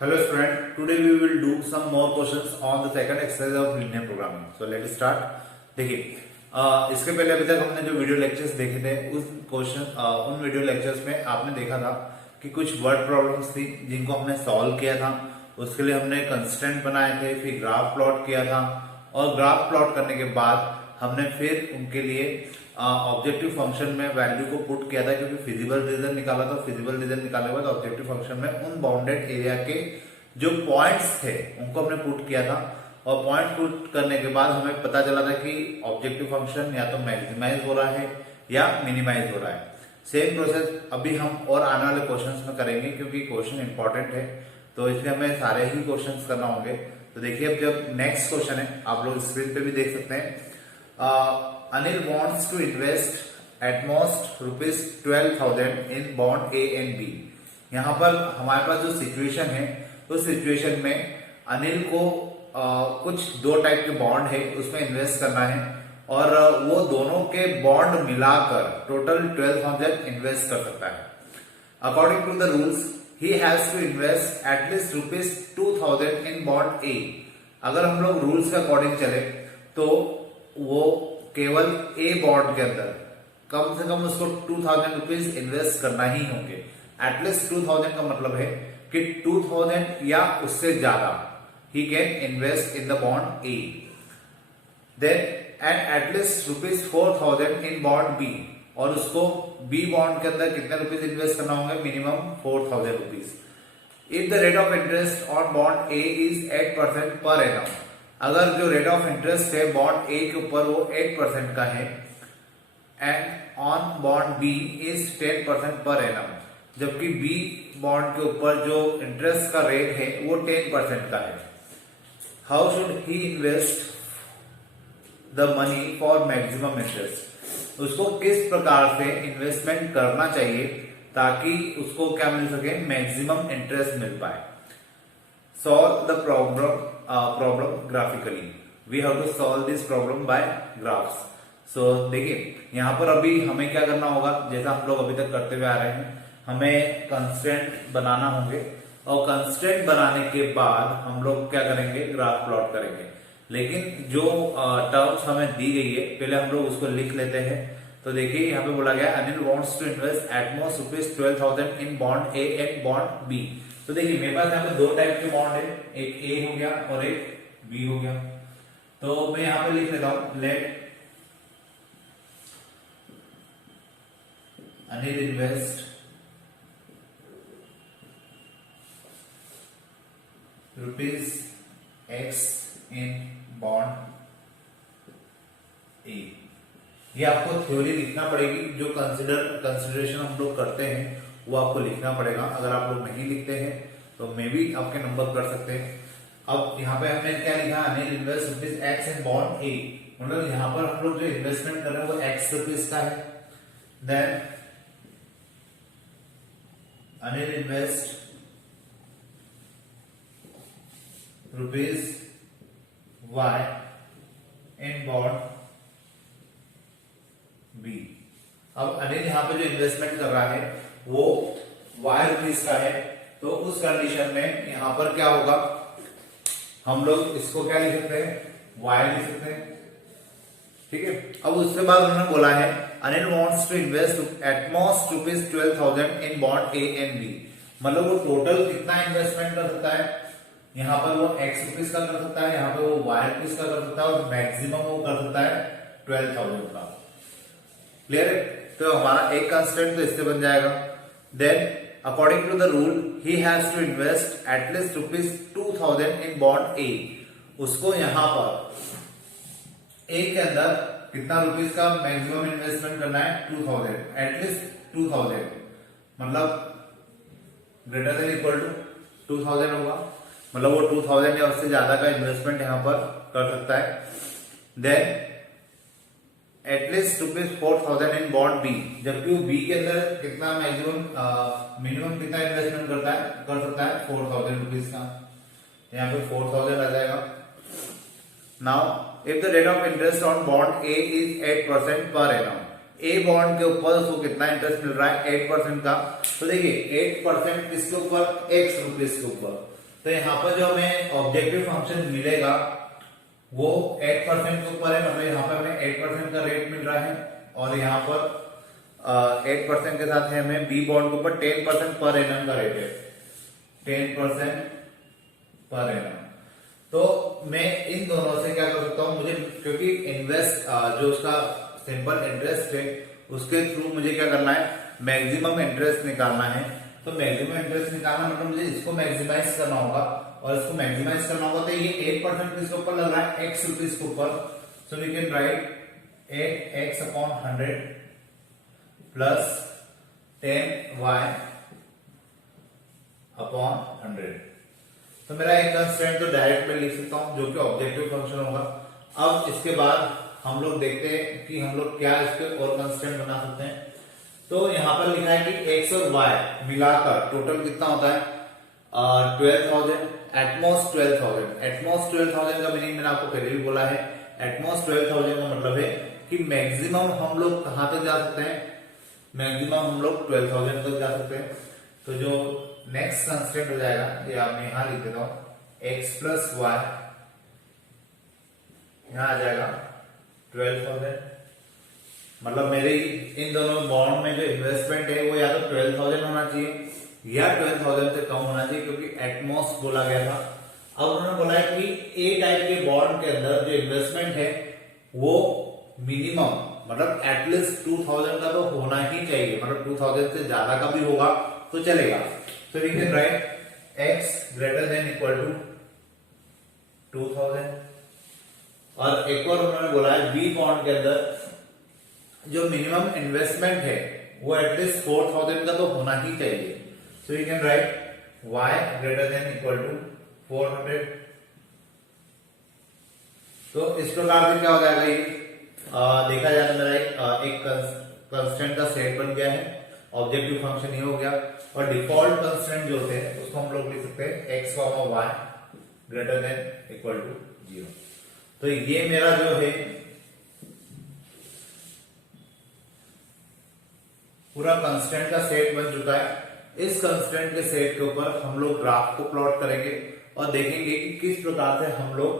Hello student, today we will do some more questions on the second exercise of linear programming. So let's start. देखिए इसके पहले अभी तक हमने जो वीडियो लेक्चर्स देखे थे उन वीडियो लेक्चर्स में आपने देखा था कि कुछ वर्ड प्रॉब्लम्स थी जिनको हमने सॉल्व किया था। उसके लिए हमने कंस्ट्रेंट बनाए थे, फिर ग्राफ प्लॉट किया था और ग्राफ प्लॉट करने के बाद हमने फिर उनके लिए ऑब्जेक्टिव फंक्शन में वैल्यू को पुट किया था, क्योंकि फिजिबल रीजन निकाला था। फिजिबल रीजन निकालने के बाद ऑब्जेक्टिव फंक्शन में उन बाउंडेड एरिया के जो पॉइंट्स थे उनको हमने पुट किया था और पॉइंट पुट करने के बाद हमें पता चला था कि ऑब्जेक्टिव फंक्शन या तो मैक्सिमाइज हो रहा है या मिनिमाइज हो रहा है। सेम प्रोसेस अभी हम और आने वाले क्वेश्चंस में करेंगे, क्योंकि क्वेश्चन इंपॉर्टेंट है तो इसलिए हमें सारे ही क्वेश्चंस करना होंगे। तो देखिए, अब जब नेक्स्ट क्वेश्चन है, आप लोग स्क्रीन पे भी देख सकते हैं। Anil wants to invest at most ₹12,000 in bond A and B। यहाँ पर हमारे पास जो सिचुएशन है उस सिचुएशन में अनिल को कुछ दो टाइप के बॉन्ड है उसमें इन्वेस्ट करना है और वो दोनों के बॉन्ड मिलाकर टोटल 12,000 इन्वेस्ट कर सकता है। According to the rules he has to invest at least ₹2,000 in bond A. अगर हम लोग रूल्स के अकॉर्डिंग चले तो वो केवल ए बॉन्ड के अंदर कम से कम उसको 2,000 रुपीज इन्वेस्ट करना ही होंगे। एटलीस्ट 2,000 का मतलब है कि 2,000 या उससे ज्यादा ही can invest in the bond A. Then and at least ₹4,000 in bond B, और उसको बी बॉन्ड के अंदर कितने रुपीज इन्वेस्ट करना होंगे? Minimum 4,000 rupees. If the rate of interest on bond A is 8% per annum, अगर जो रेट ऑफ इंटरेस्ट है बॉन्ड ए के ऊपर वो 8% का है and on bond B is 10% per annum, जबकि बी बॉन्ड के ऊपर जो इंटरेस्ट का रेट है वो 10% का है। How should he invest the money for maximum interest? उसको किस प्रकार से इन्वेस्टमेंट करना चाहिए ताकि उसको क्या मिल सके? मैक्सिमम इंटरेस्ट मिल पाए। Solve the problem graphically. We have to solve this problem by graphs. So देखिए, यहाँ पर अभी हमें क्या करना होगा, जैसा हम लोग अभी तक करते हुए आ रहे हैं, हमें कंस्ट्रेंट बनाना होंगे और कंस्ट्रेंट बनाने के बाद हम लोग क्या करेंगे? ग्राफ प्लॉट करेंगे। लेकिन जो टर्म्स हमें दी गई है पहले हम लोग उसको लिख लेते हैं। तो देखिए, यहाँ पे बोला गया Anil wants to invest at most ₹12,000 in bond A and bond B. तो देखिए, मेरे पास यहाँ पे दो टाइप के बॉन्ड है, एक ए हो गया और एक बी हो गया। तो मैं यहाँ पे लिख लेता हूं, लेट अनिल इन्वेस्ट ₹X इन बॉन्ड ए। ये आपको थ्योरी लिखना पड़ेगी, जो कंसिडरेशन हम लोग करते हैं वो आपको लिखना पड़ेगा। अगर आप लोग नहीं लिखते हैं तो मे भी आपके नंबर कर सकते हैं। अब यहाँ पे हमने क्या लिखा? अनिल इन्वेस्ट ₹X इन बॉन्ड ए, मतलब यहाँ पर हम लोग जो इन्वेस्टमेंट कर रहे हैं वो X रुपीज का है। देन अनिल इन्वेस्ट ₹Y इन बॉन्ड बी। अब अनिल यहाँ पे जो इन्वेस्टमेंट कर रहा है वो Y रुपीज का है, तो उस कंडीशन में यहां पर क्या होगा? हम लोग इसको क्या लिख सकते हैं? Y लिख सकते हैं। ठीक है। अब उसके बाद उन्होंने बोला है Anil wants to invest at most ₹12,000 in bond A and B, मतलब वो टोटल कितना इन्वेस्टमेंट कर सकता है? यहाँ पर वो X रुपीज का कर सकता है, यहाँ पर वो Y रुपीज का कर सकता है और मैक्सिमम वो कर सकता है 12,000 का। क्लियर है? तो हमारा एक कंस्टेंट तो इससे बन जाएगा। Then according to the rule he has to invest at least ₹2,000 in bond A. उसको यहां पर ए के अंदर कितना रुपीज का मैक्सिमम इन्वेस्टमेंट करना है? 2,000, एटलीस्ट 2,000, मतलब ग्रेटर देन इक्वल टू 2,000 होगा, मतलब वो 2,000 या उससे ज्यादा का इन्वेस्टमेंट यहां पर कर सकता है। Then at least ₹4,000 in bond B, जबकि बी के अंदर कितना मिनिमम कितना इन्वेस्टमेंट कर सकता है? 4,000 रुपीज का। यहाँ पे 4,000 आ जाएगा। Now if the rate of interest on bond A is 8% per annum, a bond के ऊपर उसको कितना इंटरेस्ट मिल रहा है? 8% का। तो देखिए 8% किसके ऊपर? X रुपीज के ऊपर। तो यहाँ पर जो हमें ऑब्जेक्टिव फंक्शन मिलेगा वो 8% के ऊपर है, मतलब यहाँ पर हमें 8% का रेट मिल रहा है, और यहाँ पर 8% के साथ है हमें बी बॉन्ड के ऊपर 10% पर एनम का रेट है, 10% पर एनम। तो मैं इन दोनों से क्या कर सकता हूं, मुझे क्योंकि इन्वेस्ट जो उसका सिंपल इंटरेस्ट है उसके थ्रू मुझे क्या करना है, मैक्सिमम इंटरेस्ट निकालना है। तो मैक्सिमम इंटरेस्ट निकालना मतलब मुझे इसको मैक्सिमाइज करना होगा, और इसको मैक्सिमाइज करना होगा तो ये 8% किसके ऊपर लग रहा है, एक्स रुपीज के ऊपर। So we can write 8x/100 plus 10y/100। तो मेरा एक कंस्ट्रेंट तो डायरेक्ट में लिख सकता हूं जो कि ऑब्जेक्टिव फंक्शन होगा। अब इसके बाद हम लोग देखते हैं कि हम लोग क्या इसके और कंस्ट्रेंट बना सकते हैं। तो यहाँ पर लिखा है कि x और y मिलाकर टोटल कितना होता है, 12,000, एटमोस्ट 12,000। एटमोस्ट 12,000 का मीनिंग मैंने आपको पहले भी बोला है, एटमोस्ट 12,000 का मतलब है कि मैक्सिमम हम लोग कहां तक जा सकते हैं, मैक्सिमम हम लोग 12,000 तक जा सकते हैं। तो जो नेक्स्ट कंस्टेंट हो जाएगा ये आप यहां लिख देता हूं, x प्लस वाई, यहां आ जाएगा 12,000। मतलब मेरे इन दोनों बॉन्ड में जो इन्वेस्टमेंट है वो या तो 12,000 होना चाहिए या 12,000 से कम होना चाहिए, क्योंकि एटमोस्ट बोला गया था। अब उन्होंने बोला है कि ए टाइप के बॉन्ड के अंदर जो इन्वेस्टमेंट है वो मिनिमम मतलब एटलीस्ट 2,000 का तो होना ही चाहिए, मतलब 2,000 से ज्यादा का भी होगा तो चलेगा। So we can write x greater than equal to 2,000। और एक और उन्होंने बोला है बी बॉन्ड के अंदर जो मिनिमम इन्वेस्टमेंट है वो एटलीस्ट 4,000 का तो होना ही चाहिए। So you can write y greater than equal to 400। तो इस प्रकार से क्या हो जाएगा, ये देखा जाए तो मेरा एक कंस्टेंट का सेट बन गया है, ऑब्जेक्टिव फंक्शन ये हो गया। और डिफॉल्ट कंस्टेंट जो होते हैं उसको हम लोग लिख सकते हैं x, y greater than equal to 0। तो ये मेरा जो है पूरा कंस्टेंट का सेट बन चुका है। इस कंस्टेंट के सेट के ऊपर हम लोग ग्राफ को प्लॉट करेंगे और देखेंगे कि किस प्रकार से हम लोग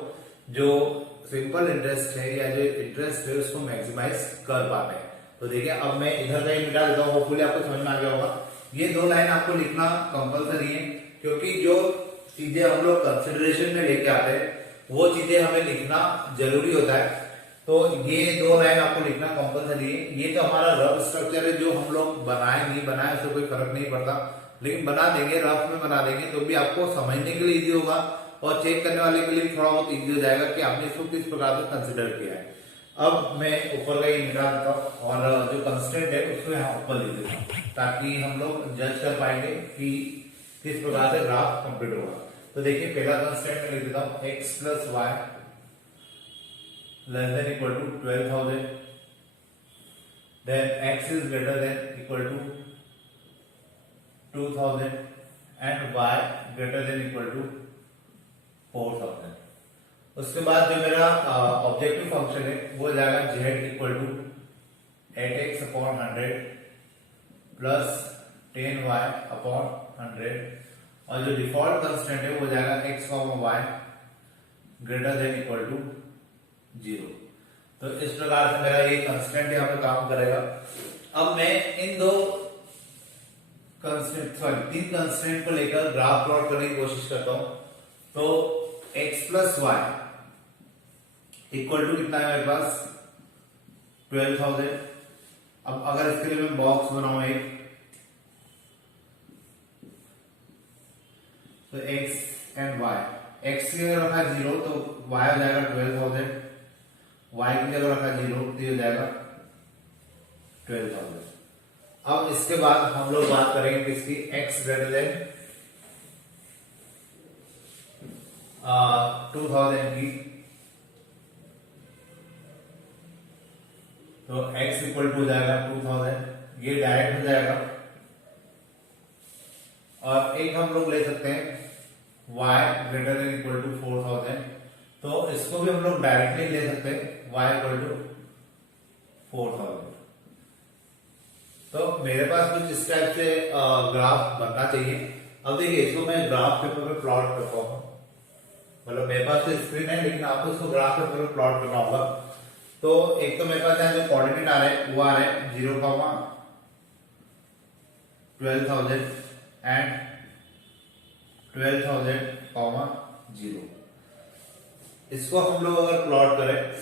जो सिंपल इंटरेस्ट है या जो इंटरेस्ट है उसको मैक्सिमाइज कर पाते हैं। तो देखिए अब मैं इधर का ही मिटा देता हूँ, होपफुली आपको समझ में आ गया होगा। ये दो लाइन आपको लिखना कंपलसरी है, क्योंकि जो चीजें हम लोग कंसिडरेशन में लेके आते हैं वो चीजें हमें लिखना जरूरी होता है। तो ये दो लाइन आपको लिखना कंपलसरी है। ये तो हमारा रफ स्ट्रक्चर है, जो हम लोग बनाए नहीं बनाए उससे कोई फर्क नहीं पड़ता, लेकिन बना देंगे, रफ में बना देंगे तो भी आपको समझने के लिए इजी होगा और चेक करने वाले के लिए थोड़ा बहुत इजी हो जाएगा कि आपने इसको किस प्रकार से कंसिडर किया है। अब मैं ऊपर का ये मिटा देता हूँ और जो कंस्टेंट है उसको यहाँ ऊपर लिख देता हूँ, ताकि हम लोग जज कर पाएंगे कि किस प्रकार से ग्राफ कंप्लीट होगा। तो देखिए पहला कंस्टेंट में लिख देता हूँ x plus y less than equal to 12,000, then x is greater than equal to 2,000 and y greater than equal to 4,000। उसके बाद जो मेरा ऑब्जेक्टिव फंक्शन है वो जाएगा z equal to 8x/100 plus 10y/100, और जो डिफॉल्ट कंस्टेंट है वो जाएगा x, y greater than equal to 0। तो इस प्रकार से मेरा ये कंस्टेंट यहाँ पे काम करेगा। अब मैं इन दो तीन कंस्टेंट को लेकर ग्राफ प्लॉट करने की कोशिश करता हूं। तो x plus y equal to कितना है मेरे पास 12,000। अब अगर इसके लिए मैं बॉक्स बनाऊं एक, तो x एंड y, x की जगह रखा 0 तो y हो जाएगा 12,000, y की जगह रखा 0 तो हो जाएगा 12,000। अब इसके बाद हम लोग बात करेंगे किसकी, x ग्रेटर देन 2,000 की। तो x इक्वल टू हो जाएगा 2,000, ये डायरेक्ट हो जाएगा। और एक हम लोग ले सकते हैं y greater than equal to 4,000, तो इसको भी हम लोग डायरेक्टली ले सकते हैं y इक्वल टू 4,000। तो मेरे पास कुछ इस टाइप से ग्राफ बनना चाहिए। अब देखिए इसको मैं ग्राफ पेपर पे प्लॉट करता हूँ, मतलब मेरे पास तो स्क्रीन है लेकिन आपको इसको ग्राफ पेपर पे प्लॉट करना होगा। तो एक तो मेरे पास यहाँ जो कोऑर्डिनेट आ रहे हैं वो आ रहे हैं 0,12,000 एंड 12,000, 0। इसको हम लोग अगर प्लॉट करें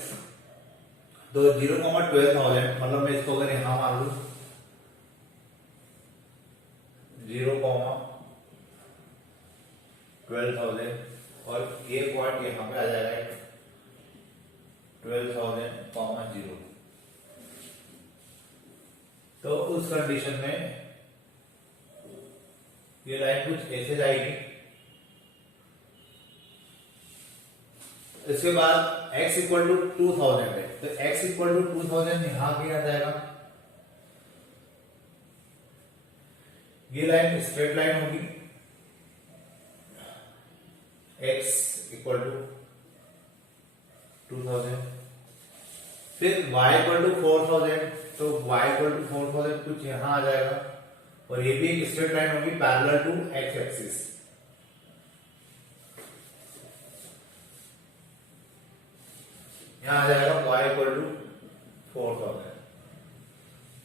तो 0,12,000 मतलब मैं इसको अगर यहां मान लू 0,12,000 और ये पॉइंट यहां पे आ जाएगा 12,000, 0। तो उस कंडीशन में ये लाइन कुछ ऐसे जाएगी। इसके बाद x इक्वल टू 2000 है, तो x इक्वल टू 2000 यहां भी आ जाएगा। ये लाइन स्ट्रेट लाइन होगी, x इक्वल टू 2000। फिर y इक्वल टू 4000, तो y इक्वल टू 4000 कुछ यहां आ जाएगा और ये भी एक स्ट्रेट लाइन होगी पैरेलल टू x एक्सिस। यहां आ जाएगा y इक्वल टू 4000,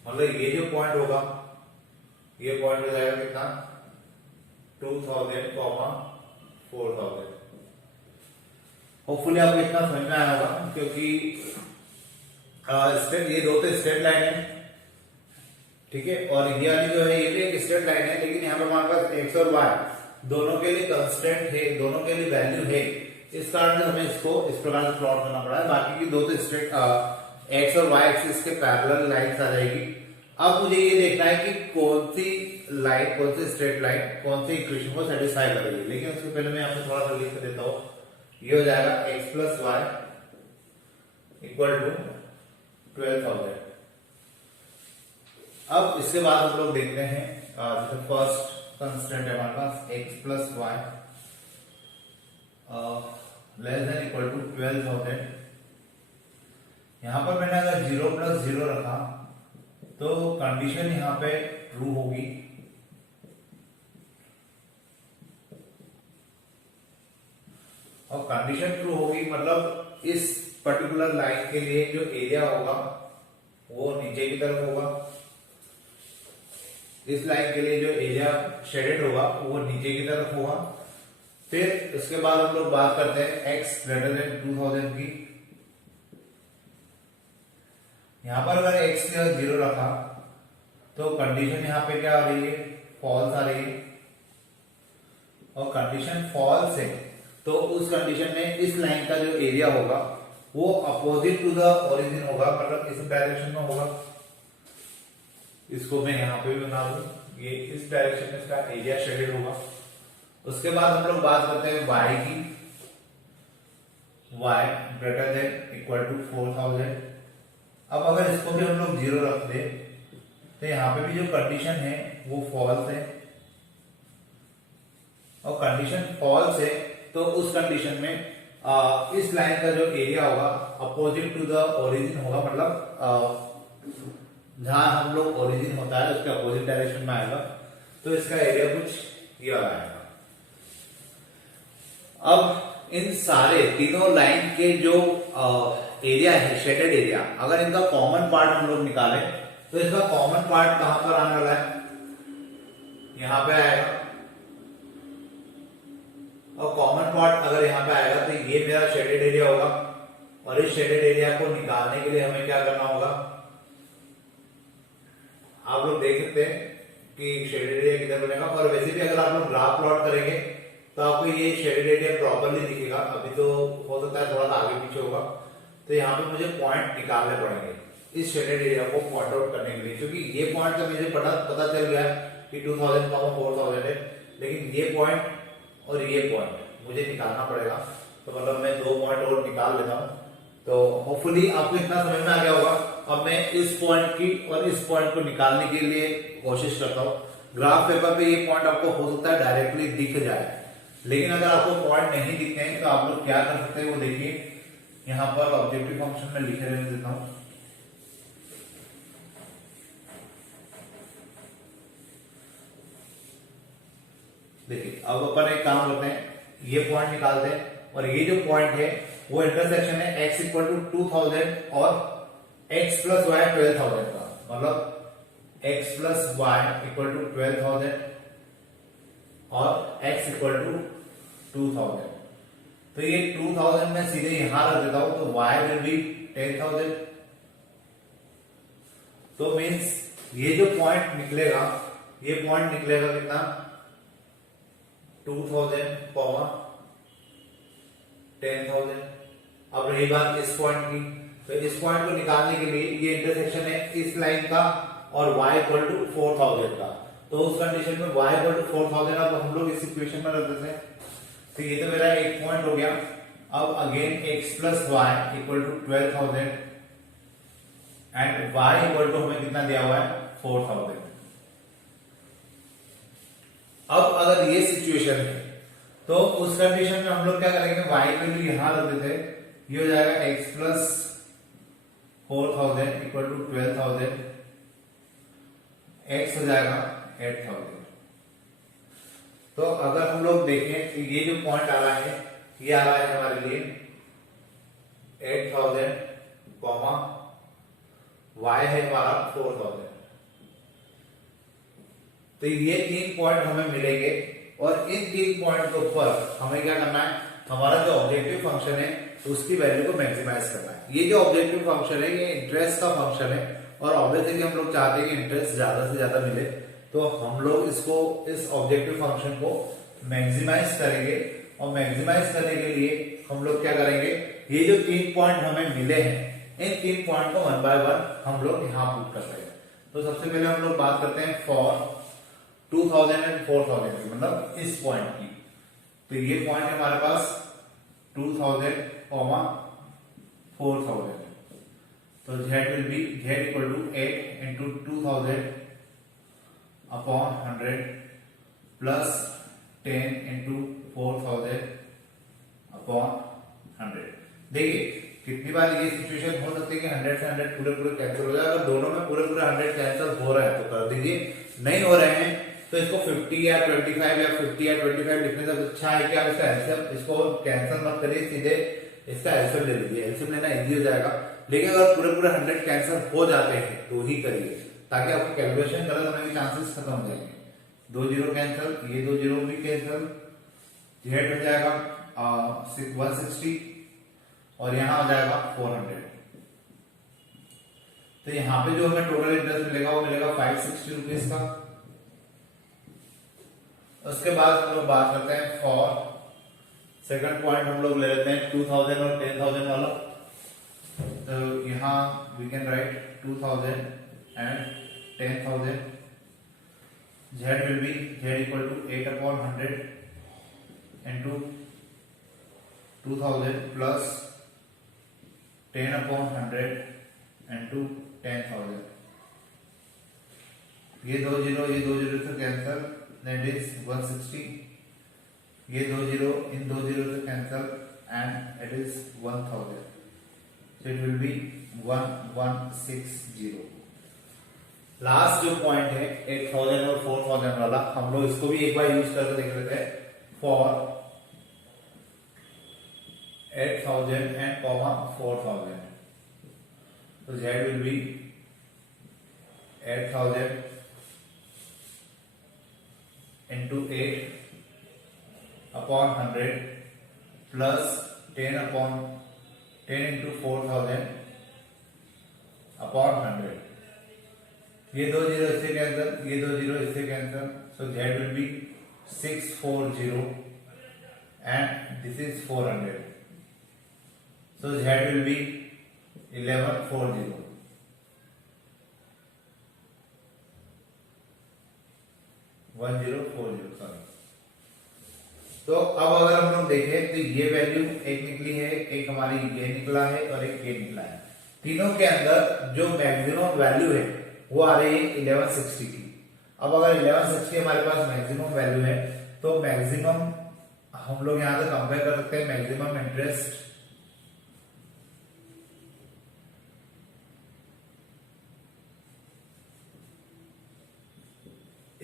मतलब ये जो पॉइंट होगा ये पॉइंट हो जाएगा कितना 2000, 4000। होपफुली आपको इतना समझ में आया होगा, क्योंकि ये दो तो स्ट्रेट लाइन है, ठीक है, और ये वाली जो है ये भी एक स्ट्रेट लाइन है, लेकिन यहाँ पर हमारे पास x और y दोनों के लिए कंस्टेंट है, दोनों के लिए वैल्यू है, इस कारण से हमें इसको इस प्रकार से प्लॉट करना पड़ा है। बाकी की दो तो स्ट्रेट x और y एक्सिस के पैरेलल लाइंस आ जाएगी। अब मुझे ये देखना है कि कौन सी लाइन, कौन सी स्ट्रेट लाइन कौन सी इक्वेशन को सेटिस्फाई करेगी, लेकिन उससे पहले मैं यहाँ पे थोड़ा सा लिख देता हूँ। ये हो जाएगा x plus y equal to 12,000। अब इसके बाद हम लोग देखते हैं फर्स्ट कंस्टेंट है हमारे पास x plus y less than equal to 12,000। यहां पर मैंने अगर 0 प्लस 0 रखा तो कंडीशन यहां पे ट्रू होगी, और कंडीशन ट्रू होगी मतलब इस पर्टिकुलर लाइन के लिए जो एरिया होगा वो नीचे की तरफ होगा, इस लाइन के लिए जो एरिया शेडेड होगा वो नीचे की तरफ होगा। फिर उसके बाद हम लोग बात करते हैं x ग्रेटर देन 2000 की। यहां पर अगर x ने 0 रखा तो कंडीशन यहां पे क्या आ रही है, फॉल्स आ रही है, और कंडीशन फॉल्स है तो उस कंडीशन में इस लाइन का जो एरिया होगा वो अपोजिट टू द ओरिजिन होगा, मतलब इस डायरेक्शन में होगा। इसको मैं यहां पे भी बना दूं, ये इस डायरेक्शन में इसका एरिया शेडेड होगा। उसके बाद हम लोग बात करते हैं y की, y greater than equal to 4000। अब अगर इसको भी हम लोग 0 रख दे तो यहाँ पे भी जो कंडीशन है वो फॉल्स है, और कंडीशन फॉल्स है तो उस कंडीशन में इस लाइन का जो एरिया होगा अपोजिट टू द ओरिजिन होगा, मतलब जहां हम लोग ओरिजिन होता है उसके अपोजिट डायरेक्शन में आएगा, तो इसका एरिया कुछ ये आएगा। अब इन सारे तीनों लाइन के जो एरिया है शेडेड एरिया, अगर इनका कॉमन पार्ट हम लोग निकालें तो इसका कॉमन पार्ट कहां पर आने वाला है, यहां पे आएगा, और कॉमन पार्ट अगर यहां पे आएगा तो ये मेरा शेडेड एरिया होगा, और इस शेडेड एरिया को निकालने के लिए हमें क्या करना होगा, आप लोग देख सकते हैं कि शेडेड एरिया किधर बनेगा। और वैसे भी अगर आप लोग ग्राफ प्लॉट करेंगे तो आपको ये शेडेड एरिया प्रॉपरली दिखेगा, अभी तो हो सकता है थोड़ा सा आगे पीछे होगा। तो यहाँ पे मुझे पॉइंट निकालने पड़ेंगे इस शेडेड एरिया को पॉइंट आउट करने के लिए, क्योंकि ये पॉइंट तो मुझे पता चल गया कि 2000, 4000 है, लेकिन ये पॉइंट और ये पॉइंट मुझे निकालना पड़ेगा। तो मतलब मैं 2 पॉइंट और निकाल लेता हूँ। तो होपफुली आपको इतना समझ में आ गया होगा। अब मैं इस पॉइंट की और इस पॉइंट को निकालने के लिए कोशिश करता हूँ। ग्राफ पेपर पे ये पॉइंट आपको हो सकता है डायरेक्टली दिख जाए, लेकिन अगर आपको पॉइंट नहीं दिखते हैं तो आप लोग क्या कर सकते हैं वो देखिए। यहां पर ऑब्जेक्टिव फंक्शन में लिखे रहने देता हूं, देखिए अब अपन एक काम करते हैं, ये पॉइंट निकालते हैं और ये जो पॉइंट है वो इंटरसेक्शन है x इक्वल टू 2000 और x प्लस वाई 12,000 का, मतलब x plus y equal to 12,000 और x इक्वल टू 2000। तो ये 2000 में सीधे यहां रख देता हूं, तो y विल बी 10,000। तो मीन्स ये जो पॉइंट निकलेगा, ये पॉइंट निकलेगा कितना, 2000 कॉमा 10,000। अब रही बात इस पॉइंट की, तो इस पॉइंट को निकालने के लिए ये इंटरसेक्शन है इस लाइन का और y इक्वल टू 4000 का, तो उस कंडीशन में y इक्वल टू 4000 अब हम लोग इस इक्वेशन में रख देते हैं। तो ये तो मेरा एक पॉइंट हो गया। अब again x plus y equal to 12,000 and y equal to हमें कितना दिया हुआ है, 4000। अब अगर ये सिचुएशन है तो उस कंडीशन में हम लोग क्या करेंगे, y की वैल्यू यहां रख देते हैं, ये हो जाएगा x plus 4000 equal to 12,000, x हो जाएगा 8,000। तो अगर हम लोग देखें तो ये जो पॉइंट आ रहा है, ये आ रहा है हमारे लिए 8,000 कॉमा y है हमारा 4,000। तो ये 3 पॉइंट हमें मिलेंगे और इन 3 पॉइंट के ऊपर हमें क्या करना है, हमारा जो ऑब्जेक्टिव फंक्शन है उसकी वैल्यू को मैक्सिमाइज करना है। ये जो ऑब्जेक्टिव फंक्शन है ये इंटरेस्ट का फंक्शन है और ऑब्वियसली हम लोग चाहते हैं कि इंटरेस्ट ज्यादा से ज्यादा मिले, तो हम लोग इसको, इस ऑब्जेक्टिव फंक्शन को मैक्सिमाइज करेंगे। और मैक्सिमाइज करने के लिए हम लोग क्या करेंगे, ये जो 3 पॉइंट हमें मिले हैं इन 3 पॉइंट को 1 बाय 1 हम लोग यहां पुट करते हैं। तो सबसे पहले हम लोग बात करते हैं फॉर 2000 एंड 4000 की, मतलब इस पॉइंट की। तो ये पॉइंट है हमारे पास 2000 कॉमा 4000। तो z will be z equal to 8 into 2000 upon 100 plus 10 into 4000 upon 100। देखिए कितनी बार ये सिचुएशन हो सकती है कि 100 से 100 पूरे पूरे कैंसिल हो जाए। अगर दोनों में पूरे पूरे 100 कैंसिल हो रहा है तो कर दीजिए, नहीं हो रहे हैं तो इसको 50 या 25 या 50 या 25 लिखने से अच्छा है कि आप इसका एलसीएम, इसको कैंसिल मत करिए, सीधे इसका एलसीएम ले लीजिए, एलसीएम लेना इजी हो जाएगा। लेकिन अगर पूरे पूरे 100 कैंसिल हो जाते हैं तो ही करिए, ताकि आपको कैलकुलेशन गलत होने के चांसेस खत्म हो जाएंगे। 2 जीरो कैंसिल, ये 2 जीरो भी कैंसिल, जेड हो जाएगा 160 और यहाँ हो जाएगा 400। तो यहाँ पे जो हमें टोटल इंटरेस्ट मिलेगा वो मिलेगा 560 रुपीज का। उसके बाद हम लोग बात करते हैं फॉर सेकंड पॉइंट, हम लोग ले लेते हैं 2000 और 10,000 वाला। तो यहाँ we can write 2000 and 10,000। z will be z equal to 8 upon 100 into 2000 plus 10 upon 100 into 10,000। ये 2 जीरो से कैंसिल, दैट इज 160। ये 2 जीरो इन 2 जीरो से cancel and it is 1000। So it will B 1160। Last जो point है 8000 और 4000 वाला, हम लोग इसको भी एक बार यूज करके देख लेते हैं। फॉर 8000 एंड 4000, तो z will B 8000 into 8 upon 100 plus 10 upon 10 into 4000 upon 100। ये 2 जीरो इससे कैंसिल, ये 2 जीरो इससे cancel, so z will B 640 and this is 400, so z will be 1140। Sorry. तो अब अगर हम लोग देखें तो ये वैल्यू एक निकली है, एक हमारी ये निकला है और एक ये निकला है। तीनों के अंदर जो मैक्सिमम वैल्यू है वो आ रही है 1160 की। अब अगर 1160 हमारे पास मैक्सिमम वैल्यू है तो मैक्सिमम हम लोग यहां से कंपेयर कर सकते हैं। मैक्सिमम इंटरेस्ट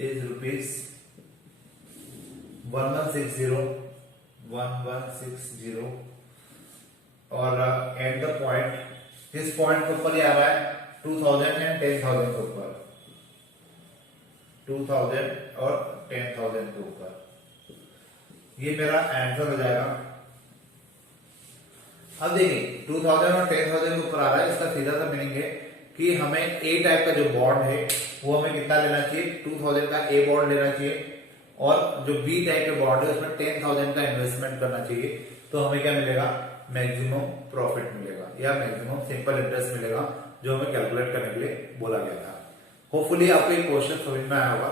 is rupees 1160 और एट द पॉइंट, इस पॉइंट के ऊपर ये आ रहा है 2000 एंड 10,000 के ऊपर, 2000 और 10,000 के ऊपर, ये मेरा आंसर हो जाएगा। अब देखिए 2000 और 10,000 के ऊपर आ रहा है, इसका सीधा सा मीनिंग है कि हमें ए टाइप का जो बॉन्ड है वो हमें कितना लेना चाहिए, 2000 का ए बॉन्ड लेना चाहिए, और जो बी टाइप के बॉन्ड है उसमें 10,000 का इन्वेस्टमेंट करना चाहिए। तो हमें क्या मिलेगा, मैक्सिमम प्रॉफिट मिलेगा या मैक्सिमम सिंपल इंटरेस्ट मिलेगा, जो हमें कैलकुलेट करने के लिए बोला गया था। होपफुली आपको ये क्वेश्चन समझ में आया होगा।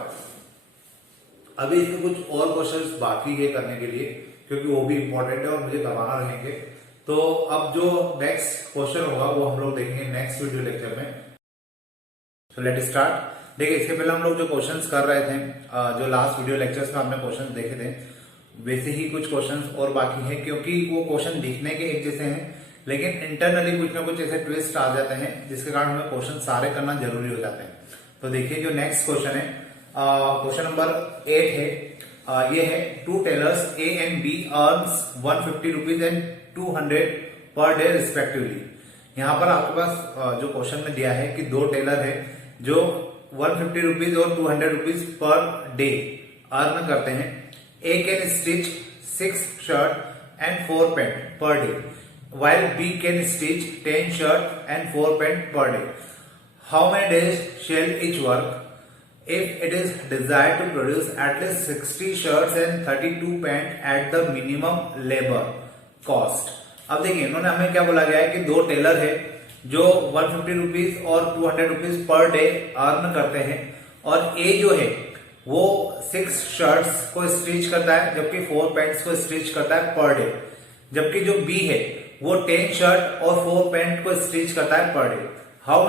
अभी इसमें कुछ और क्वेश्चंस बाकी है करने के लिए, क्योंकि वो भी इंपॉर्टेंट है और मुझे करवाना रहेंगे। तो अब जो नेक्स्ट क्वेश्चन होगा वो हम लोग देखेंगे नेक्स्ट वीडियो लेक्चर में। So let start. देखिए इसके पहले हम लोग जो क्वेश्चंस कर रहे थे, जो लास्ट वीडियो लेक्चर्स में हमने क्वेश्चंस देखे थे, वैसे ही कुछ क्वेश्चंस और बाकी है, क्योंकि वो क्वेश्चन दिखने के एक जैसे हैं, लेकिन इंटरनली कुछ ना कुछ ऐसे ट्विस्ट आ जाते हैं जिसके कारण हमें क्वेश्चन सारे करना जरूरी हो जाते हैं। तो देखिए जो नेक्स्ट क्वेश्चन है, क्वेश्चन नंबर 8 है, ये है 2 tailors A and B earns 150 rupees and 200 per day respectively. यहाँ पर आपके पास जो क्वेश्चन में दिया है कि 2 टेलर है जो 150 रुपीज और 200 रुपीज पर डे अर्न करते हैं। A can stitch 6 shirt and 4 pant per day, while B can stitch 10 shirt and 4 pant per day. How many days shall each work if it is desired to produce at least 60 shirts and 32 pant at the minimum labor cost? अब देखिए इन्होंने हमें क्या बोला गया है कि 2 Taylor है जो 150 रुपीज और 200 रुपीज पर डे अर्न करते हैं, और ए जो है वो 6 शर्ट्स को स्टिच करता है जबकि 4 पैंट्स को स्टिच करता है पर डे, जबकि जो बी है वो 10 शर्ट और 4 पैंट को स्टिच करता है per day. How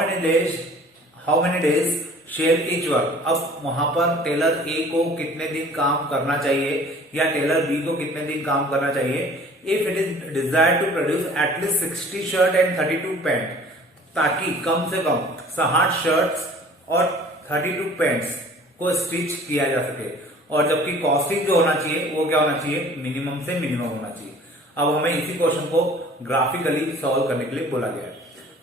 many days shall each work. अब वहां पर टेलर ए को कितने दिन काम करना चाहिए या टेलर बी को कितने दिन काम करना चाहिए if it is desire to produce at least 60 shirt and 32 pant, ताकि कम से कम 60 शर्ट्स और 32 पैंट्स को स्टिच किया जा सके, और जबकि कॉस्टिंग जो होना चाहिए वो क्या होना चाहिए, मिनिमम से मिनिमम होना चाहिए। अब हमें इसी क्वेश्चन को ग्राफिकली सॉल्व करने के लिए बोला गया है,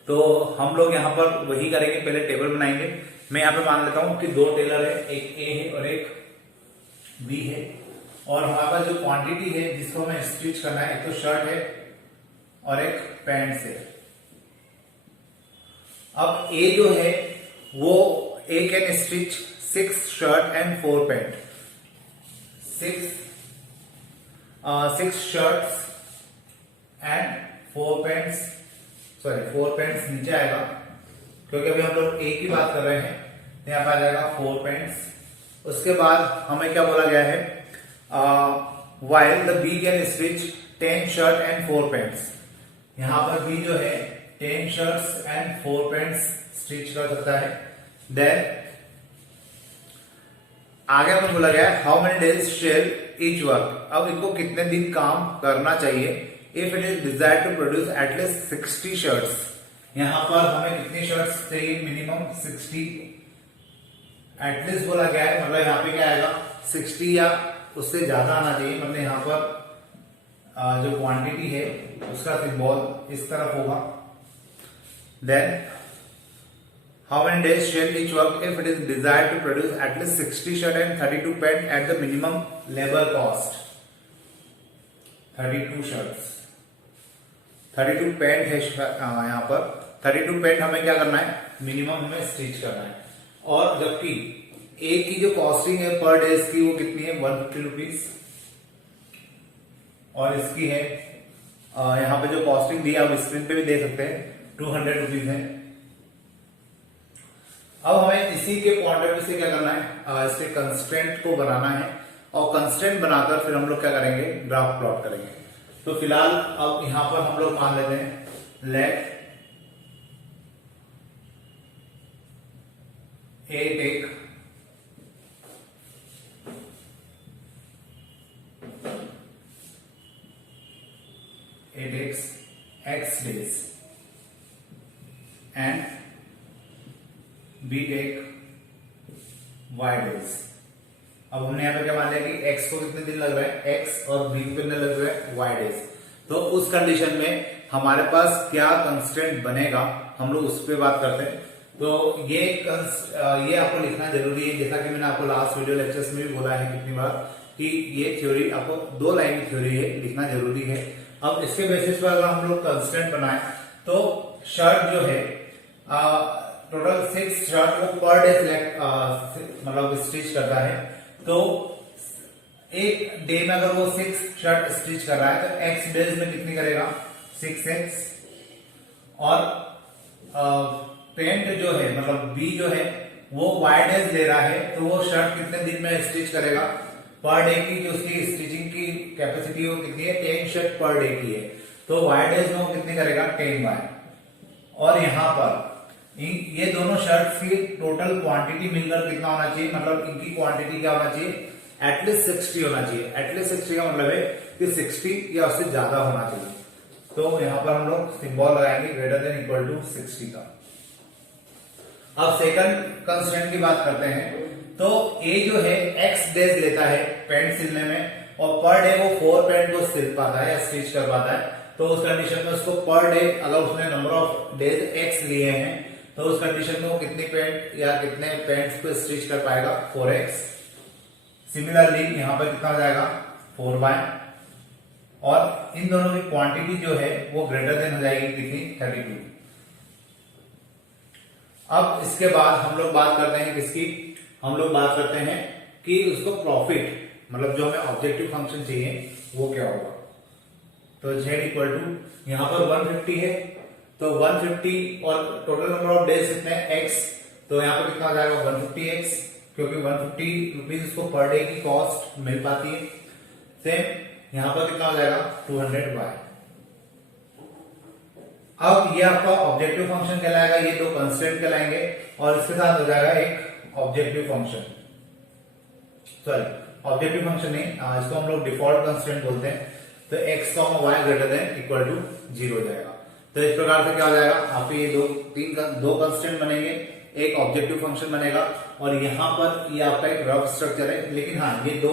तो हम लोग यहाँ पर वही करेंगे। पहले टेबल बनाएंगे। मैं यहाँ पे मान लेता हूं कि 2 टेलर है, एक ए है और एक बी है, और हमारे पास जो क्वांटिटी है जिसको हमें स्टिच करना है, एक तो शर्ट है और एक पैंट है। अब ए जो है वो A can stitch 6 shirt and 4 pant, 6 shirts and 4 pants, sorry 4 pants नीचे आएगा क्योंकि अभी हम लोग ए की बात कर रहे हैं, यहाँ पे आ जाएगा 4 पैंट्स। उसके बाद हमें क्या बोला गया है, while the B can stitch 10 shirt and 4 pants, यहाँ पर बी जो है 10 शर्ट्स एंड 4 पैंट्स स्टिच कर सकता है। देन आगे हमें बोला गया है how many days shall each work. अब इनको कितने दिन काम करना चाहिए if it is desire to produce at least 60 shirts. यहां पर हमें कितनी शर्ट्स चाहिए, मिनिमम 60 एटलीस्ट बोला गया है, मतलब यहाँ पे क्या आएगा 60 या उससे ज्यादा आना चाहिए, मतलब यहाँ पर जो क्वांटिटी है उसका सिंबल इस तरफ होगा। Then how many days shall each work if it is desire to produce at least 60 shirt and 32 pant at the minimum labour cost. 32 shirts, 32 pant है यहाँ पर, 32 पैंट हमें क्या करना है, मिनिमम हमें स्टिच करना है। और जबकि ए की जो कॉस्टिंग है पर डेज की वो कितनी है, 150 रुपीज, और इसकी है यहाँ पे जो कॉस्टिंग दी आप स्क्रीन पे भी दे सकते हैं, 200 रुपीज है। अब हमें इसी के पॉइंट ऑफ व्यू से क्या करना है, इसके कंस्ट्रेंट को बनाना है, और कंस्ट्रेंट बनाकर फिर हम लोग क्या करेंगे, ग्राफ प्लॉट करेंगे। तो फिलहाल अब यहां पर हम लोग मान लेते हैं let a take X days and B take Y days. अब हमने यहाँ पे क्या मान लिया कि x को कितने दिन लग रहा है, x और b को कितने लग रहा है, y डेज। तो उस कंडीशन में हमारे पास क्या कंस्ट्रेंट बनेगा, हम लोग उस पर बात करते हैं। तो ये आपको लिखना जरूरी है, जैसा कि मैंने आपको लास्ट वीडियो लेक्चर्स में भी बोला है कितनी बार कि ये थ्योरी आपको 2 लाइन की थ्योरी है, लिखना जरूरी है। अब इसके बेसिस पर अगर हम लोग कंस्ट्रेंट बनाए तो शर्ट जो है टोटल 6 शर्ट को पर डे सिलेक्ट मतलब स्टिच करता है। तो एक डे में अगर वो 6 शर्ट स्टिच कर रहा है तो x डेज में कितनी करेगा, 6x। और पेंट जो है मतलब b जो है वो y डेज ले रहा है, तो वो शर्ट कितने दिन में स्टिच करेगा, पर डे की जो उसकी स्टिचिंग की कैपेसिटी वो कितनी है, 10 शर्ट पर डे की है। तो y डेज में वो कितनी करेगा, 10y। और यहाँ पर ये दोनों शर्ट्स की टोटल क्वांटिटी मिलकर कितना होना चाहिए, मतलब इनकी क्वांटिटी क्या होना चाहिए, एटलीस्ट 60 होना चाहिए। एटलीस्ट 60 का मतलब है कि 60 या उससे ज्यादा होना चाहिए। तो यहाँ पर हम लोग सिंबल लगाएंगे ग्रेटर देन इक्वल टू 60 का। अब सेकंड कंस्ट्रेंट की बात करते हैं। तो ए जो है x डेज लेता है पैंट सिलने में, और पर डे वो 4 पैंट को सिल पाता है या स्टिच कर पाता है। तो उस कंडीशन में उसको पर डे अगर उसने नंबर ऑफ डेज x लिए हैं तो उस कंडीशन में वो कितनी पैंट या कितने पैंट्स को स्टिच कर पाएगा, 4x। सिमिलरली यहाँ पर कितना हो जाएगा, 4y। और इन दोनों की क्वांटिटी जो है वो ग्रेटर देन हो जाएगी कितनी, 32। अब इसके बाद हम लोग बात करते हैं किसकी, हम लोग बात करते हैं कि उसको प्रॉफिट मतलब जो हमें ऑब्जेक्टिव फंक्शन चाहिए वो क्या होगा। तो z इक्वल टू यहाँ पर 150 है, तो 150 और टोटल नंबर ऑफ डेज कितने हैं, x। तो यहाँ पर कितना हो जाएगा, 150x, क्योंकि 150 रुपीज उसको पर डे की कॉस्ट मिल पाती है। सेम यहाँ पर कितना हो जाएगा, 200y। अब ये आपका ऑब्जेक्टिव फंक्शन कहलाएगा, ये 2 कंस्ट्रेंट कहलाएंगे, और इसके साथ हो जाएगा एक objective function, sorry objective function नहीं, इसको हम लोग डिफॉल्ट कंस्ट्रेंट बोलते हैं। तो x, y greater than equal to 0 हो जाएगा। तो इस प्रकार से क्या हो जाएगा, आपके ये दो कंस्ट्रेंट बनेंगे, एक ऑब्जेक्टिव फंक्शन बनेगा, और यहाँ पर ये आपका एक रफ स्ट्रक्चर है। लेकिन हाँ, ये 2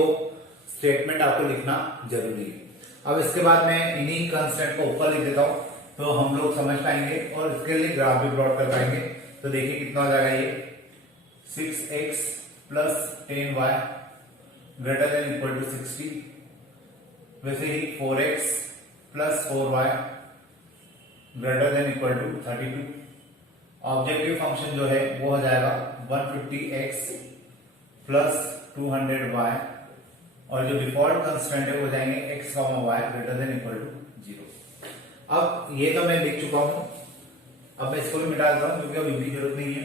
स्टेटमेंट आपको लिखना जरूरी है। अब इसके बाद मैं इन्हीं कंस्ट्रेंट को ऊपर लिख देता हूं, तो हम लोग समझ पाएंगे और इसके लिए ग्राफ भी प्लॉट कर पाएंगे। तो देखिए कितना हो जाएगा, ये 6x plus 10y greater than equal to 60। वैसे ही 4x plus 4y greater than equal to 32। Objective function जो है वो हो जाएगा 150x प्लस 200y, और जो डिफॉल्ट कंस्टेंट है वो जाएंगे x, y greater than equal to 0। अब ये तो मैं लिख चुका हूं, अब मैं इसको भी मिटा देता हूं क्योंकि अब इनकी जरूरत नहीं है।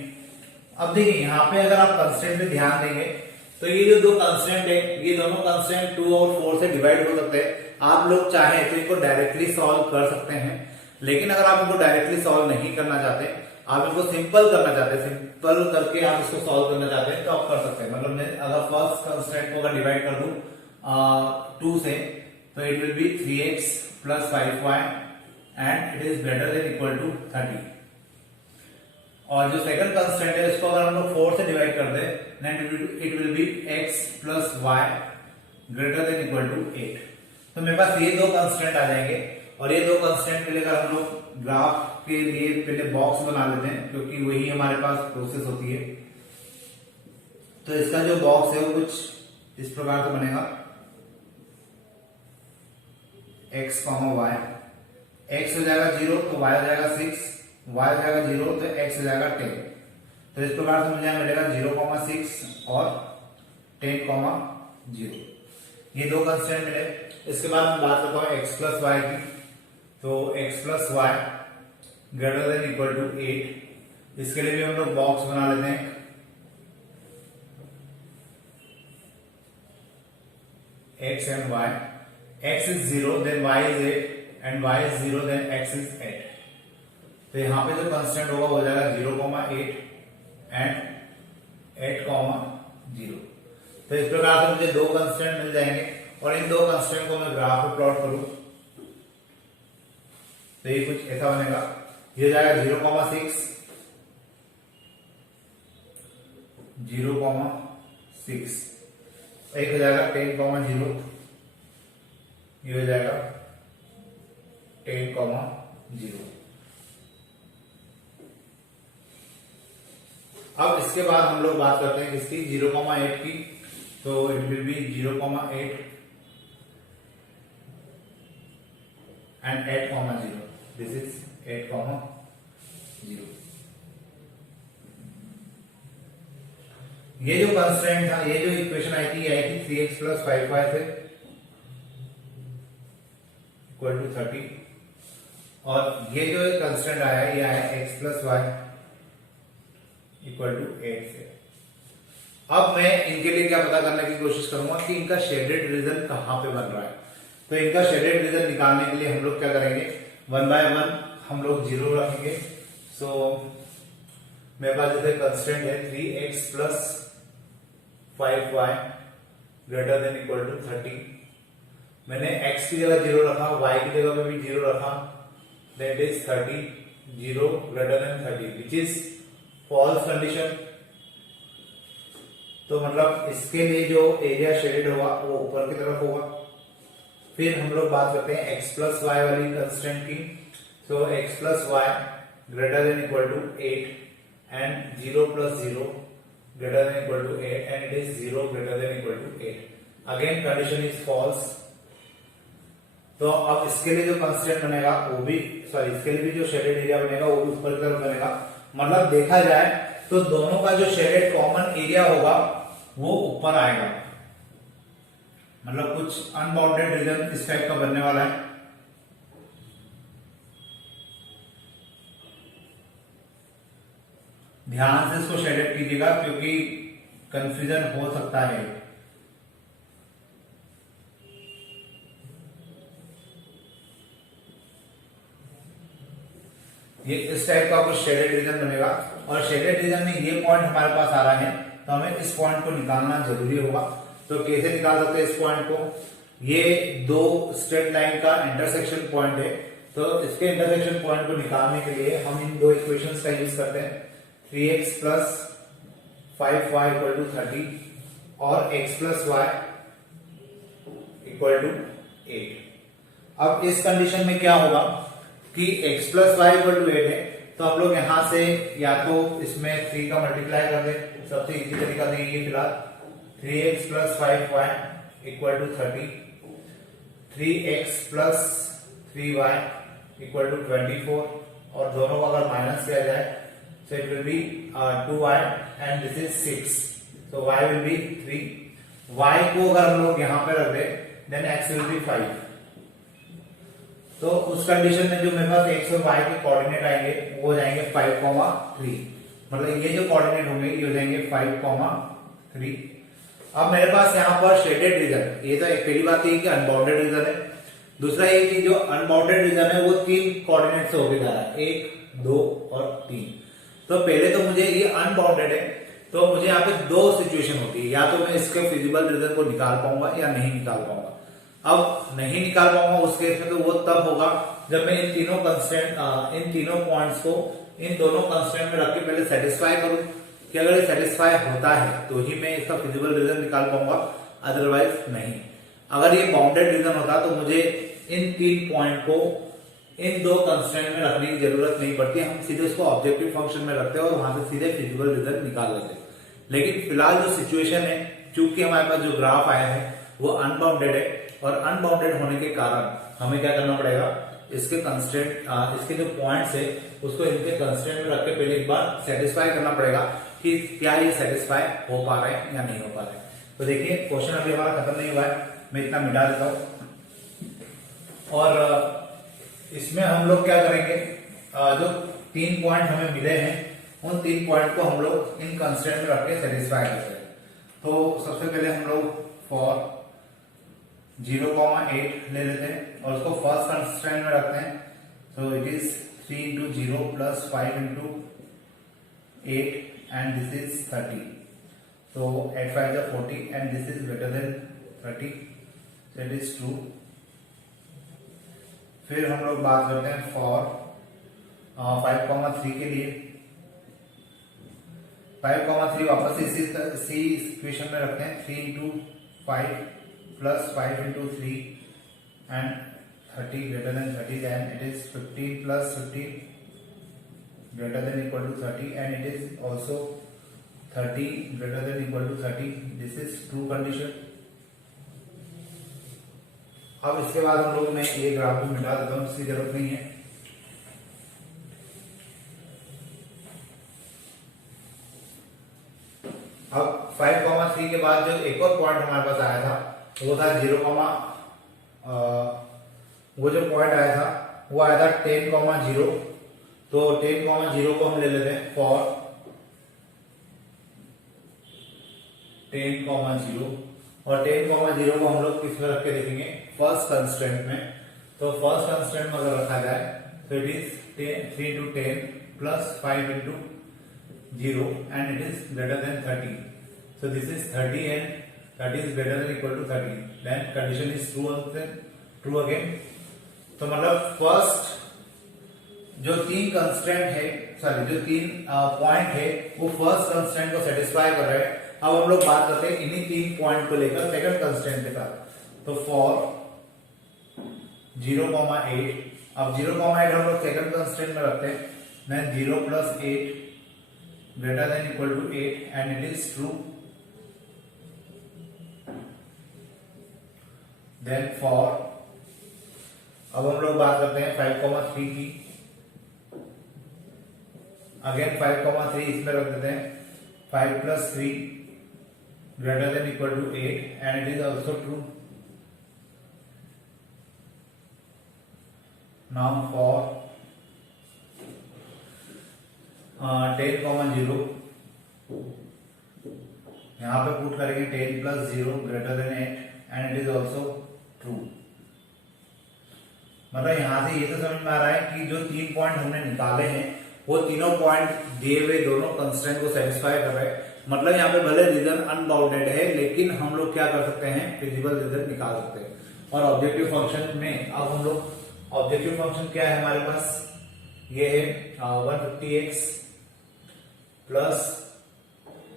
अब देखिए यहाँ पे अगर आप कंस्टेंट पे ध्यान देंगे तो ये जो 2 कंस्टेंट है, ये दोनों कंस्टेंट 2 और 4 से डिवाइड हो सकते हैं। आप लोग चाहें तो इनको डायरेक्टली सॉल्व कर सकते हैं, लेकिन अगर आप इनको डायरेक्टली सॉल्व नहीं करना चाहते, आप इनको सिंपल करना चाहते हैं, सिंपल करके आप इसको सॉल्व करना चाहते हैं तो आप कर सकते हैं। मतलब मैं अगर फर्स्ट कंस्टेंट को अगर डिवाइड कर दूं 2 से, तो it will be 3x plus 5y and it is greater than equal to 30। और जो सेकंड कंस्टेंट है इसको अगर हम लोग 4 से डिवाइड कर दें, then it will be x plus y greater than equal to 8। तो मेरे पास ये 2 कंस्टेंट आ जाएंगे, और ये 2 कंस्टेंट के लिए अगर हम लोग ग्राफ के लिए पहले बॉक्स बना लेते हैं, क्योंकि वही हमारे पास प्रोसेस होती है। तो इसका जो बॉक्स है वो कुछ इस प्रकार से बनेगा, x, y, x हो जाएगा 0 तो y हो जाएगा 6, y हो जाएगा 0 तो x हो जाएगा 10। तो इस प्रकार से मुझे मिलेगा 0,6 और 10,0। ये 2 कंस्टेंट मिले। इसके बाद मैं बात करता हूँ x प्लस वाई की। तो x plus y greater than equal to 8। इसके लिए भी हम लोग बॉक्स बना लेते हैं। x and y, x is 0 then y is 8 and y is 0 then x is 8। तो यहां पे जो कांस्टेंट होगा वो हो जाएगा 0,8 एंड 8,0। तो इस प्रकार से मुझे 2 कांस्टेंट मिल जाएंगे, और इन 2 कांस्टेंट को मैं ग्राफ पे प्लॉट करूं तो ये कुछ ऐसा बनेगा। ये हो जाएगा 0,6, 0,6, एक हो जाएगा 10,0, ये हो जाएगा 10,0। अब इसके बाद हम लोग बात करते हैं इसकी 0,8 की, तो it will B 0,8 and 8,0, this is 8,0। ये जो कंस्ट्रेंट था, ये जो इक्वेशन आई थी 3x + 5y से इक्वल टू 30, और ये जो कंस्टेंट आया ये आया x + y इक्वल टू 8 से। अब मैं इनके लिए क्या पता करने की कोशिश करूंगा कि इनका शेडेड रीजन कहां पे बन रहा है। तो इनका शेडेड रीजन निकालने के लिए हम लोग क्या करेंगे, 1 बाय 1 हम लोग 0 रखेंगे। सो मेरे पास जैसे कंस्टेंट है 3x + 5y greater than equal to 30। मैंने x की जगह 0 रखा, y की जगह पे भी 0 रखा, that is 30, 0 greater than 30 which is false condition. तो मतलब इसके लिए जो एरिया शेडेड होगा वो ऊपर की तरफ होगा। फिर हम लोग बात करते हैं x + y वाली कंस्टेंट की। So x + y greater than equal to 8 and 0 + 0 greater than equal to 8 and it is 0 greater than equal to 8. Again condition is false. तो अब इसके लिए जो कंस्टेंट बनेगा वो भी इसके लिए भी जो शेडेड एरिया बनेगा वो भी ऊपर की तरफ बनेगा। मतलब देखा जाए तो दोनों का जो शेडेड कॉमन एरिया होगा वो ऊपर आएगा। मतलब कुछ अनबाउंडेड रीजन इस टाइप का बनने वाला है। ध्यान से इसको शेडेड कीजिएगा क्योंकि कंफ्यूजन हो सकता है। ये इस टाइप का कुछ शेडेड रीजन बनेगा और शेडेड रीजन में ये पॉइंट हमारे पास आ रहा है, तो हमें इस पॉइंट को निकालना जरूरी होगा। तो कैसे निकाल सकते हैं इस पॉइंट को, ये दो स्ट्रेट लाइन का इंटरसेक्शन पॉइंट है। तो इसके इंटरसेक्शन पॉइंट को निकालने के लिए हम इन दो इक्वेशंस का यूज करते हैं, 3x + 5y इक्वल टू 30 और x + y इक्वल टू 8। अब इस कंडीशन में क्या होगा कि x + y इक्वल टू 8 है, तो आप लोग यहां से या तो इसमें 3 का मल्टीप्लाई कर दें, सबसे इजी तरीका देंगे फिलहाल। 3x + 5y equal to 30, 3x + 3y equal to 24, और दोनों को अगर माइनस किया जाए so it will be 2y and this is 6, so y will be 3। y को अगर हम लोग यहां पे रख दें then x will be 5। तो उस कंडीशन में जो मेरे पास x और y के कोऑर्डिनेट आएंगे वो हो जाएंगे 5,3। मतलब ये जो कोऑर्डिनेट होंगे ये हो जाएंगे 5,3। अब मेरे पास यहाँ पर शेडेड रीजन, ये तो एक पहली बात है कि अनबाउंडेड रीजन है। दूसरा ये कि जो अनबाउंडेड रीजन है वो 3 कोऑर्डिनेट से होके जा रहा है, 1, 2 और 3। तो पहले तो मुझे ये अनबाउंडेड है, तो मुझे यहाँ पे दो सिचुएशन होती है, या तो मैं इसके फिजिबल रीजन को निकाल पाऊंगा या नहीं निकाल पाऊंगा। अब नहीं निकाल पाऊंगा उस केस में तो वो तब होगा जब मैं इन तीनों कंस्टेंट इन तीनों पॉइंट्स को इन दोनों कंस्टेंट में रख के पहले सेटिस्फाई करूं कि अगर ये सेटिस्फाई होता है तो ही मैं इसका फिजिबल रीजन निकाल पाऊंगा, अदरवाइज नहीं। अगर ये बाउंडेड रीजन होता तो मुझे इन 3 पॉइंट को इन दो कंस्टेंट में रखने की जरूरत नहीं पड़ती, हम सीधे उसको ऑब्जेक्टिव फंक्शन में रखते हैं और वहां से सीधे फिजिबल रीजन निकाल लेते हैं। लेकिन फिलहाल जो सिचुएशन है, चूंकि हमारे पास जो ग्राफ आया है वो अनबाउंडेड है, और अनबाउंडेड होने के कारण हमें क्या करना पड़ेगा, इसके कंस्टेंट इसके जो पॉइंट्स है उसको इनके कंस्टेंट में रख के पहले एक बार सेटिस्फाई करना पड़ेगा कि क्या ये सेटिस्फाई हो पा रहे हैं या नहीं हो पा रहे हैं। तो देखिए क्वेश्चन अभी हमारा खत्म नहीं हुआ है, मैं इतना मिटा देता हूं। और इसमें हम लोग क्या करेंगे, जो 3 पॉइंट हमें मिले हैं उन 3 पॉइंट को हम लोग इन कंस्टेंट में रख के सेटिस्फाई करते हैं। तो सबसे पहले हम लोग फॉर 0,8 ले लेते हैं और उसको फर्स्ट कंस्टेंट में रखते हैं। So it is 3 into 0 plus 5 into 8 and this is 30. So 8 5 is 40 and this is greater than 30. So it is true. फिर हम लोग बात करते हैं फॉर 5,3 के लिए। 5,3 वापस इसी इक्वेशन में रखते हैं, 3 into 5 plus 5 into 3 and 30 greater than 30, then it is 15 plus 15 greater than equal to 30, and it is also 30 greater than equal to 30. This is true condition. अब इसके बाद हम लोग मैं ये ग्राफ को मिटा देता हूँ, इसकी जरूरत नहीं है। अब 5,3 के बाद जो एक और पॉइंट हमारे पास आया था वो था 0, वो जो पॉइंट आया था वो आया था 10,0। तो 10,0 को हम ले लेते हैं फॉर 10,0, और 10,0 को हम लोग किस में रख के देखेंगे, फर्स्ट कंस्ट्रेंट में। तो फर्स्ट कंस्ट्रेंट में अगर रखा जाए तो it is 3 into 10 plus 5 into 0 and it is greater than 30. So this is 30 and 30 is greater than equal to 30. Then condition is true again. तो मतलब फर्स्ट जो तीन कंस्ट्रेंट है, सॉरी जो तीन पॉइंट है वो फर्स्ट कंस्ट्रेंट को सेटिस्फाई कर रहे हैं। अब हम लोग बात करते हैं इन्हीं तीन पॉइंट को लेकर सेकंड कंस्ट्रेंट के साथ। तो फॉर 0,8, अब 0,8 हम लोग सेकंड कंस्ट्रेंट में रखते हैं, then 0 plus 8 greater than equal to 8 and it is true. Then for, अब हम लोग बात करते हैं 5,3 की। अगेन 5,3 इसमें रख देते हैं, 5 plus 3 greater than equal to 8 and it is also true. Now for 10,0 यहाँ पे पुट करेंगे 10 plus 0 greater than 8 and it is also true. मतलब यहाँ से ये तो समझ में आ रहा है कि जो तीन पॉइंट हमने निकाले हैं वो तीनों पॉइंट दिए हुए दोनों कंस्ट्रेंट को सेटिस्फाई कर रहे हैं। मतलब यहाँ पे भले रीजन अनबाउंडेड है लेकिन हम लोग क्या कर सकते हैं, फिजिबल रीजन निकाल सकते हैं। और ऑब्जेक्टिव फंक्शन में अब हम लोग, ऑब्जेक्टिव फंक्शन क्या है हमारे पास, ये है 150x प्लस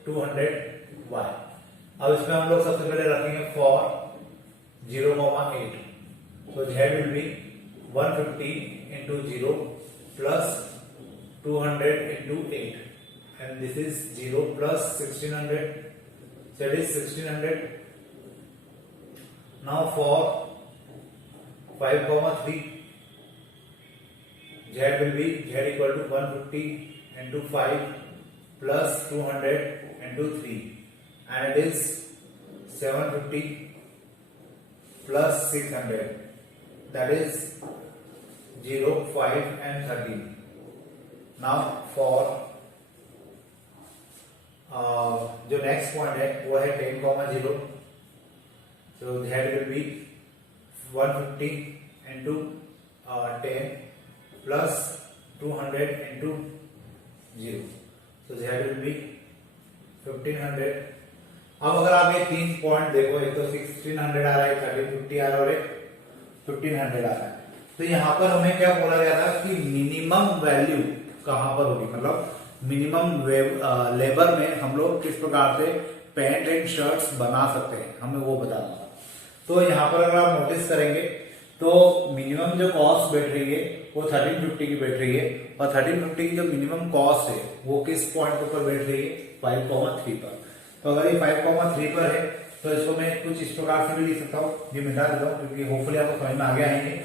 200y। अब इसमें हम लोग सबसे पहले रखेंगे फॉर 0,8, तो z will B 150 into 0 plus 200 into 8 and this is 0 plus 1600, so it is 1600. Now for 5,3 z will be z equal to 150 into 5 plus 200 into 3 and it is 750 plus 600, that is 0, 5 and 13. Now for जो next point है वो है 10,0, so that will be 150 into 10 plus 200 into 0, so that will be 1500. अब अगर आप ये तीन point देखो, एक तो 1600 आ रहा है, 1350 आ रहा है और एक 1500 आ रहा है, तो यहाँ पर हमें क्या बोला गया था कि मिनिमम वैल्यू कहां पर होगी, मतलब मिनिमम लेबर में हम लोग किस प्रकार से पैंट एंड शर्ट्स बना सकते हैं, हमें वो बताना था। तो यहाँ पर अगर आप नोटिस करेंगे तो मिनिमम जो कॉस्ट बैठ रही है वो 1350 की बैठ रही है, और 1350 की जो मिनिमम कॉस्ट है वो किस पॉइंट पर बैठ रही है, 5,3 पर। तो अगर ये 5,3 पर है तो इसको मैं कुछ इस प्रकार से भी लिख सकता हूँ, ये मिटा देता हूँ क्योंकि होपफुली आपको समझ में आ गया है।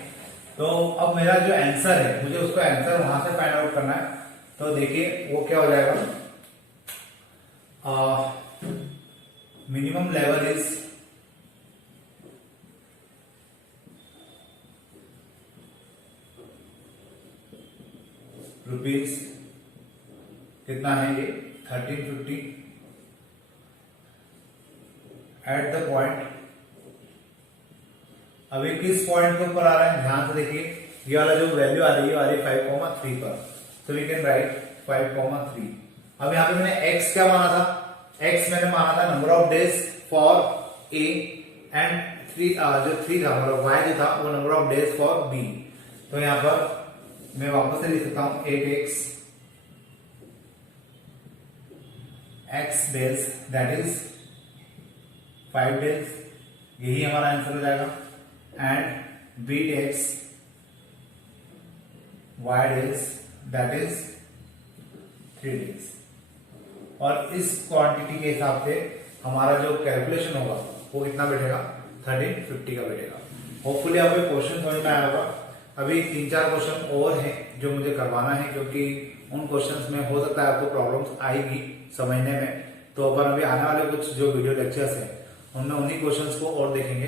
तो अब मेरा जो आंसर है मुझे उसका आंसर वहां से फाइंड आउट करना है। तो देखिए वो क्या हो जाएगा, मिनिमम लेवल इज रुपीज कितना है ये 1350 एट द पॉइंट। अभी किस पॉइंट के ऊपर आ रहा है, ध्यान से देखिए, ये वाला जो वैल्यू आ रही है 5,3 पर, तो वी कैन राइट 5,3। अब यहाँ पे मैंने x क्या माना था, x मैंने माना था number of days for a and 3 जो 3 था, मतलब y जो था वो number of days for b। तो यहाँ पर मैं वापस से लिख सकता हूं 8x x days, that is 5 days यही हमारा आंसर हो जाएगा। And B takes y days दैट इज 3 days। और इस क्वांटिटी के हिसाब से हमारा जो कैलकुलेशन होगा वो कितना बैठेगा, 1350 का बैठेगा। होपफुली आपको क्वेश्चन समझ में आया होगा। अभी 3-4 क्वेश्चन और हैं जो मुझे करवाना है, क्योंकि उन क्वेश्चंस में हो सकता है आपको प्रॉब्लम्स आएगी समझने में। तो अपन अभी आने वाले कुछ जो वीडियो लेक्चर्स हैं उनमें उन्हीं क्वेश्चंस को और देखेंगे,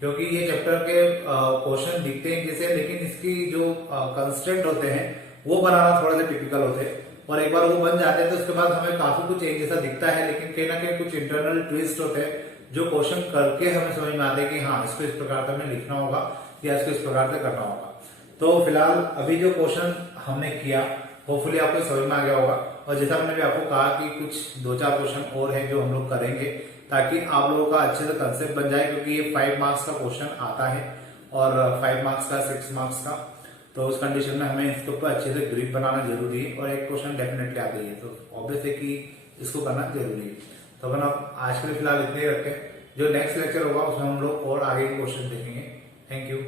क्योंकि ये चैप्टर के क्वेश्चन दिखते हैं जैसे, लेकिन इसकी जो कंस्ट्रेंट होते हैं वो बनाना थोड़ा सा टिपिकल होते हैं। और एक बार वो बन जाते हैं तो उसके बाद हमें काफी कुछ एक जैसा दिखता है, लेकिन कहीं ना कहीं कुछ इंटरनल ट्विस्ट होते हैं जो क्वेश्चन करके हमें समझ में आते हैं कि हाँ इसको इस प्रकार से हमें लिखना होगा या इसको इस प्रकार से करना होगा। तो फिलहाल अभी जो क्वेश्चन हमने किया होपफुली आपको समझ में आ गया होगा। और जैसा मैंने भी आपको कहा कि कुछ 2-4 क्वेश्चन और है जो हम लोग करेंगे, ताकि आप लोगों का अच्छे से कंसेप्ट बन जाए, क्योंकि ये 5 मार्क्स का क्वेश्चन आता है और 5 मार्क्स का 6 मार्क्स का। तो उस कंडीशन में हमें इसके ऊपर अच्छे से ग्रिप बनाना जरूरी है, और एक क्वेश्चन डेफिनेटली आ गई है तो ऑब्वियस है कि इसको करना जरूरी है। तो अपन अब आज के लिए फिलहाल इतने ही रखते हैं। जो नेक्स्ट लेक्चर होगा उसमें हम लोग और आगे क्वेश्चन देखेंगे। Thank you.